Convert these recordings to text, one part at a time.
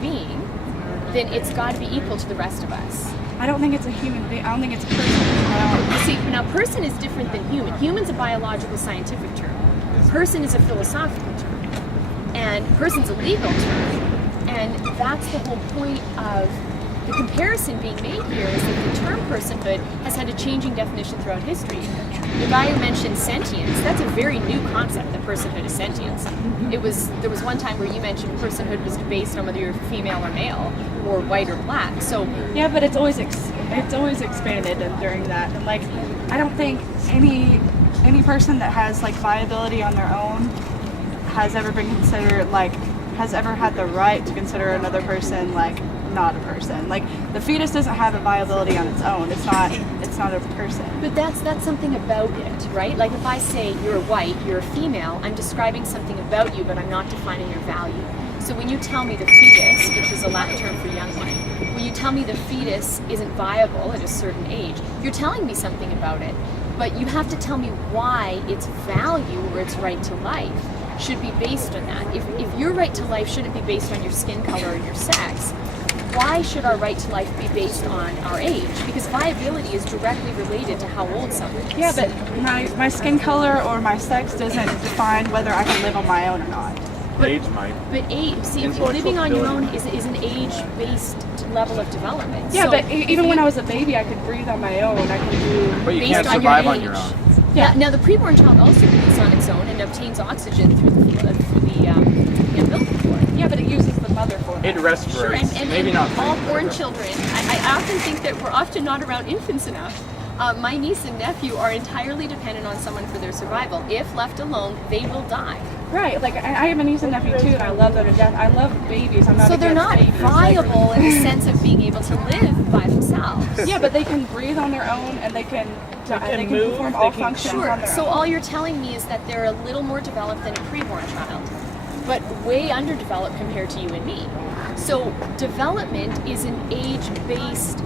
human being, then it's got to be equal to the rest of us. I don't think it's a human being. I don't think it's a person. See, now person is different than human. Human's a biological scientific term. Person is a philosophical term. And person's a legal term. And that's the whole point of the comparison being made here, is that the term personhood has had a changing definition throughout history. The guy who mentioned sentience, that's a very new concept, that personhood is sentience. There was one time where you mentioned personhood was based on whether you're female or male, or white or black. So yeah, but it's always expanded during that. And like, I don't think any person that has like viability on their own has ever been considered, like, has ever had the right to consider another person like not a person. Like, the fetus doesn't have a viability on its own. It's not a person. But that's something about it, right? Like, if I say you're white, you're a female, I'm describing something about you, but I'm not defining your value. So when you tell me the fetus, which is a Latin term for young one, when you tell me the fetus isn't viable at a certain age, you're telling me something about it. But you have to tell me why its value or its right to life should be based on that. If your right to life shouldn't be based on your skin color or your sex, why should our right to life be based on our age? Because viability is directly related to how old someone is. Yeah, but my skin color or my sex doesn't define whether I can live on my own or not. Age might. But age, see, if living on your own is an age-based level of development. Yeah, so but even when I was a baby, I could breathe on my own. I could do. But you based can't on survive your on your age. own. Yeah. Now the preborn child also breathes on its own and obtains oxygen through the umbilical cord. Yeah, but it uses the mother for that. It respirates. Sure, and maybe not. all born children. I often think that we're often not around infants enough. My niece and nephew are entirely dependent on someone for their survival. If left alone, they will die. Right, like I have a niece and nephew too, and I love them to death. I love babies. I'm not. So they're against not babies. viable in the sense of being able to live by themselves. Yeah, but they can breathe on their own, and they can move, perform all they can- functions Sure. on their So own. all you're telling me is that they're a little more developed than a preborn child, but way underdeveloped compared to you and me. So development is an age-based.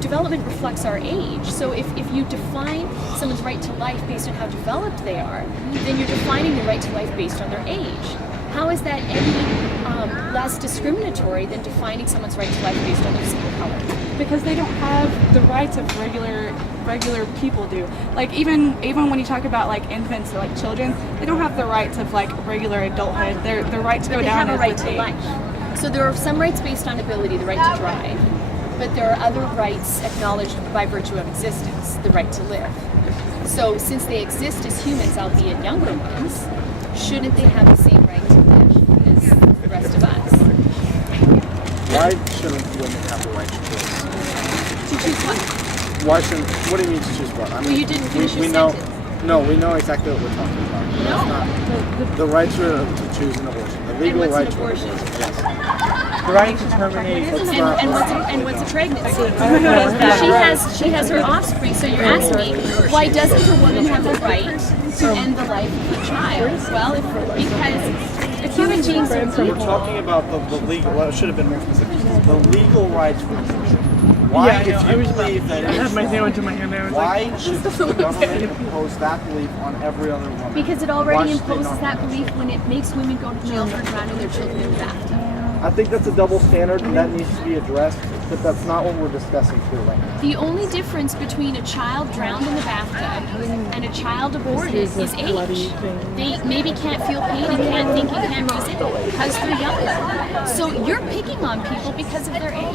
Development reflects our age. So if you define someone's right to life based on how developed they are, then you're defining the right to life based on their age. How is that any less discriminatory than defining someone's right to life based on their skin color? Because they don't have the rights of regular people do. Like even when you talk about like infants or like children, they don't have the rights of like regular adulthood. Their right to go They down have a is right with to age. life. So there are some rights based on ability, the right to drive, but there are other rights acknowledged by virtue of existence, the right to live. So since they exist as humans, albeit younger ones, shouldn't they have the same right to live as the rest of us? Why shouldn't women have the right to choose? To choose what? Why shouldn't? What do you mean to choose what? I mean, Well, you didn't finish your we know. sentence. No, we know exactly what we're talking about. But No. that's not the right to choose an abortion. The legal what's an right to abortion? Yes. The right to terminate. And what's a pregnancy? She has her offspring. So you're asking me, why doesn't a woman have the right to end the life of her child? Well, because human beings are So we're evil. talking about the legal. Well, it should have been more specific. The legal right to abortion. Why, if you believe that I it's had my wrong, sandwich in my hand. I was why should the government impose that belief on every other woman? Because it Why already should they imposes not? that belief when it makes women go to jail for drowning their children in the bathtub. I think that's a double standard and that needs to be addressed, but that's not what we're discussing here right now. The only difference between a child drowned in the bathtub and a child aborted is age. They maybe can't feel pain and can't think and can't reason because they're younger. So you're picking on people because of their age.